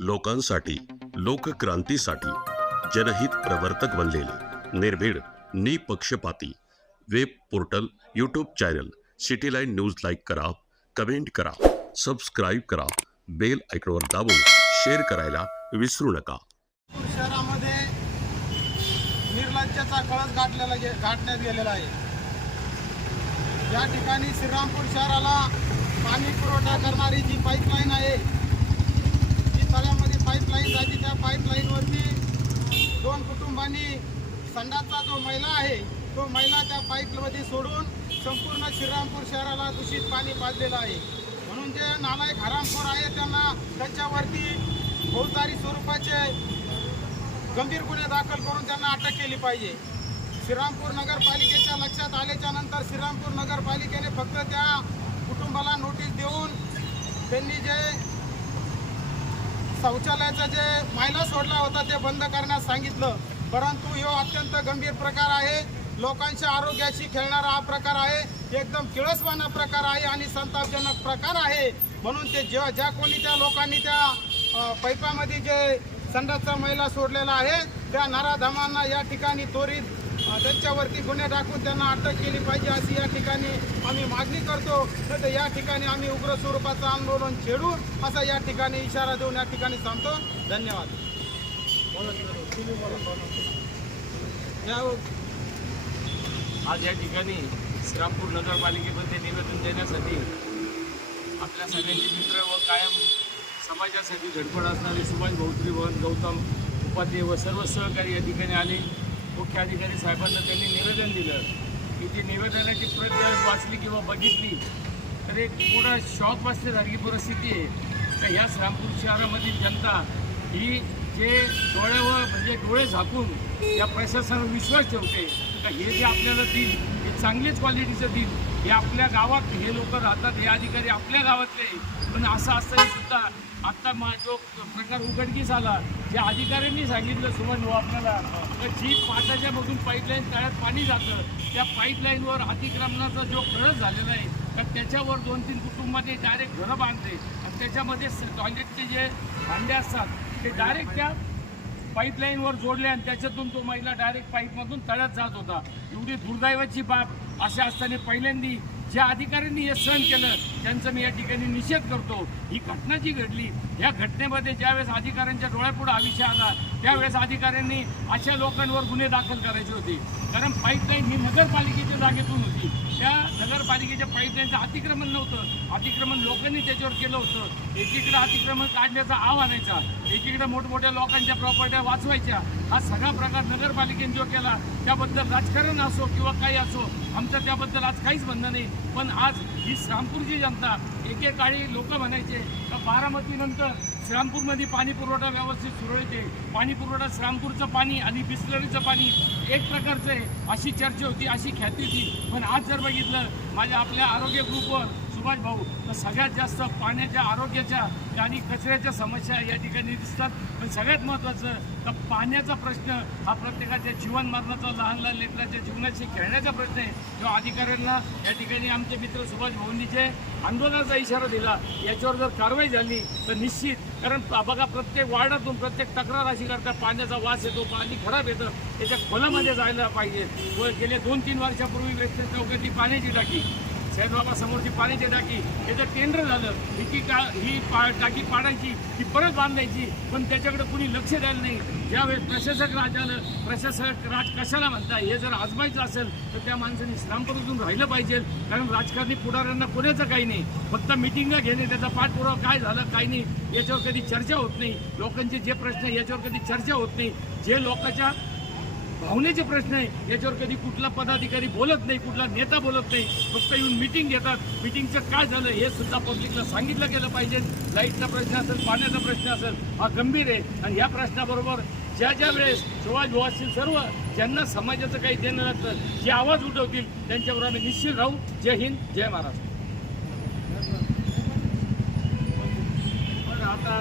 लोकांसाठी लोकक्रांतीसाठी जनहित प्रवर्तक बनलेले निर्भीड निपक्षपाती web portal YouTube channel Cityline news like करा कमेंट करा सबस्क्राईब करा बेल आयकॉनवर दाबून शेअर करायला विसरू नका. शहरामध्ये निर्लज्जाचा कळस गाठलेला गे गाठण्यात गेलेला आहे. या ठिकाणी श्रीरामपूर शहराला पाणी पुरवठा करणारी जी पाईपलाईन आहे तळ्यामध्ये पाईपलाईन झाली त्या पाईपलाईनवरती दोन कुटुंबांनी संडासचा जो मैला आहे तो मैला त्या पाईपमध्ये सोडून संपूर्ण श्रीरामपूर शहराला दूषित पाणी पाजलेलं आहे. म्हणून जे नालायक हरामखोर आहे त्यांना त्यांच्यावरती फौजदारी स्वरूपाचे गंभीर गुन्हे दाखल करून त्यांना अटक केली पाहिजे. श्रीरामपूर नगरपालिकेच्या लक्षात आल्याच्यानंतर श्रीरामपूर नगरपालिकेने फक्त त्या कुटुंबाला नोटीस देऊन त्यांनी जे शौचालयाचा जे मैला सोडला होता ते बंद करण्यास सांगितलं. परंतु हे अत्यंत गंभीर प्रकार आहे. लोकांच्या आरोग्याशी खेळणारा हा प्रकार आहे. एकदम किळसवाना प्रकार आहे आणि संतापजनक प्रकार आहे. म्हणून ते ज्या ज्या कोणी त्या लोकांनी त्या पैपामध्ये जे संडासचा मैला सोडलेला आहे त्या नराधमांना या ठिकाणी त्वरित त्यांच्यावरती गुन्हे टाकून त्यांना अटक केली पाहिजे अशी या ठिकाणी आम्ही मागणी करतो. तर या ठिकाणी आम्ही उग्र स्वरूपाचं आंदोलन छेडू असा या ठिकाणी इशारा देऊन या ठिकाणी सांगतो. धन्यवाद. या हो. आज या ठिकाणी श्रीरामपूर नगरपालिकेमध्ये निवेदन देण्यासाठी आपल्या सगळ्यांचे मित्र व कायम समाजासाठी झटपड असणारे सुभाष भौत्रीवन गौतम उपाध्ये व सर्व सहकारी या ठिकाणी आले. मुख्य अधिकारी साहेबांना त्यांनी निवेदन दिलं की ती निवेदनाची प्रत ज्यावेळेस वाचली किंवा बघितली तर एक पूर्ण शॉक बसण्यासारखी परिस्थिती आहे. तर ह्या श्रामपूर शहरामधील जनता ही जे डोळ्यावर म्हणजे डोळे झाकून या प्रशासनावर विश्वास ठेवते का हे जे आपल्याला देईल हे चांगलीच क्वालिटीचं देईल हे आपल्या गावात हे लोक राहतात हे अधिकारी आपल्या गावातले पण असं असताना सुद्धा मा जो प्रकार उघडकीस आला जे अधिकाऱ्यांनी सांगितलं सुमन भाऊ आपल्याला तर जी पाटाच्या मधून पाईपलाईन तळ्यात पाणी जातं. त्या पाईपलाईनवर अतिक्रमणाचा जो कळस झालेला आहे तर त्याच्यावर दोन तीन कुटुंबाने डायरेक्ट घरं बांधले. आणि त्याच्यामध्ये टॉयलेटचे जे भांडे असतात ते डायरेक्ट त्या पाईपलाईनवर जोडले आणि त्याच्यातून तो महिला डायरेक्ट पाईपमधून तळ्यात जात होता. एवढी दुर्दैवाची बाब असे असताना पहिल्यांदी ज्या अधिकाऱ्यांनी हे सहन केलं त्यांचं मी या ठिकाणी निषेध करतो. ही घटना जी घडली या घटनेमध्ये ज्यावेळेस अधिकाऱ्यांच्या डोळ्यापुढे हा विषय आला त्यावेळेस अधिकाऱ्यांनी अशा लोकांवर गुन्हे दाखल करायचे होते. कारण पाईपलाईन ही नगरपालिकेच्या जागेतून होती. त्या नगरपालिकेच्या पाईपलाईनचं अतिक्रमण नव्हतं. अतिक्रमण लोकांनी त्याच्यावर केलं होतं. एकीकडे अतिक्रमण काढण्याचा आव आणायचा. एकीकडे मोठमोठ्या लोकांच्या प्रॉपर्ट्या वाचवायच्या. हा सगळा प्रकार नगरपालिकेने जो केला त्याबद्दल राजकारण असो किंवा काही असो आमचं त्याबद्दल आज काहीच म्हणणं नाही. पण आज ही श्रामपूरची जनता एकेकाळी लोक म्हणायचे का बारामतीनंतर श्रामपूरमध्ये पाणी पुरवठा व्यवस्थित सुरळीत आहे. पाणी पुरवठा श्रामपूरचं पाणी आणि बिस्लरीचं पाणी एक प्रकारचं आहे. अशी चर्चा होती अशी ख्याती होती. पण आज जर बघितलं माझ्या आपल्या आरोग्य ग्रुपवर सुभाष भाऊ तर सगळ्यात जास्त पाण्याच्या आरोग्याच्या आणि कचऱ्याच्या समस्या या ठिकाणी दिसतात. पण सगळ्यात महत्त्वाचं तर पाण्याचा प्रश्न हा प्रत्येकाच्या जीवन मरणाचा लहान लहान लेकराच्या जीवनाशी खेळण्याचा प्रश्न आहे. जो अधिकाऱ्यांना या ठिकाणी आमचे मित्र सुभाष भाऊंनी जे आंदोलनाचा इशारा दिला याच्यावर जर कारवाई झाली तर निश्चित. कारण बघा प्रत्येक वार्डातून प्रत्येक तक्रार अशी करतात पाण्याचा वास येतो पाणी खराब येतं त्याच्या खोलामध्ये जायला पाहिजे. व गेले दोन तीन वर्षापूर्वी व्यक्त चौकटी पाण्याची टाकी. सैदबाबा समोरची पाण्याची टाकी याचं टेंडर झालं ही की का ही पा टाकी पाडायची ती परत बांधायची पण त्याच्याकडे कुणी लक्ष द्यायला नाही. ज्यावेळेस प्रशासक राज आलं प्रशासक राज कशाला म्हणता हे जर आजमायचं असेल तर त्या माणसाने श्रामपूरतून राहिलं पाहिजे. कारण राजकारणी पुढाऱ्यांना कोणाचं काही नाही. फक्त मिटिंगा घेणे त्याचा पाठपुरावा काय झालं काय नाही याच्यावर कधी चर्चा होत नाही. लोकांचे जे प्रश्न याच्यावर कधी चर्चा होत नाही. जे लोकांच्या भावनेचे प्रश्न आहे. याच्यावर कधी कुठला पदाधिकारी बोलत नाही कुठला नेता बोलत नाही. फक्त येऊन मिटिंग घेतात. मिटिंगचं काय झालं हे सुद्धा पब्लिकला सांगितलं गेलं पाहिजे. लाईटचा प्रश्न असेल पाण्याचा प्रश्न असेल हा गंभीर आहे. आणि या प्रश्नाबरोबर ज्या ज्या वेळेस असतील सर्व ज्यांना समाजाचं काही देणं लागतं जे आवाज उठवतील त्यांच्याबरोबर आम्ही निश्चित राहू. जय हिंद जय महाराष्ट्र. आता